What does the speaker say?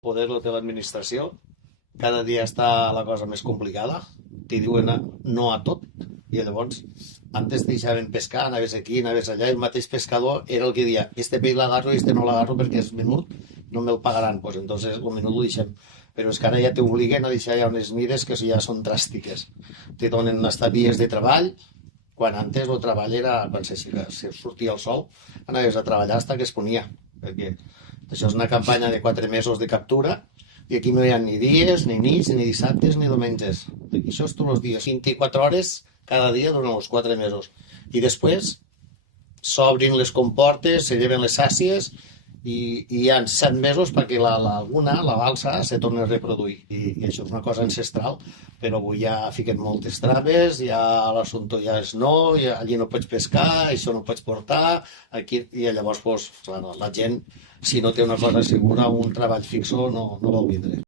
Poder lo té l'administració. Cada dia està la cosa més complicada. T'hi diuen no a tot. I llavors, antes deixaven pescar, anaves aquí, anaves allà, i el mateix pescador era el que dia, este peix l'agarro i este no l'agarro perquè és menut, no me'l pagaran. Pues entonces, el menut ho deixem. Però és que ara ja t'obliguen a deixar ja unes mides que ja són dràstiques. Te donen hasta dies de treball, quan antes el treball era, quan se sortia el sol, anaves a treballar fins que es ponia. Perquè això és una campanya de 4 mesos de captura i aquí no hi ha ni dies, ni nits, ni dissabtes, ni diumenges. Això és tots els dies, 24 hores cada dia durant els 4 mesos. I després s'obrin les comportes, se lleven les sàcies i hi ha 7 mesos perquè la laguna, la balsa, se torni a reproduir. I això és una cosa ancestral, però avui ja fiquen moltes traves, ja l'assumpte ja és no, ja, allí no pots pescar, això no pots portar, aquí, i llavors pues, la gent, si no té una cosa segura, un treball fixo, no vol vindre.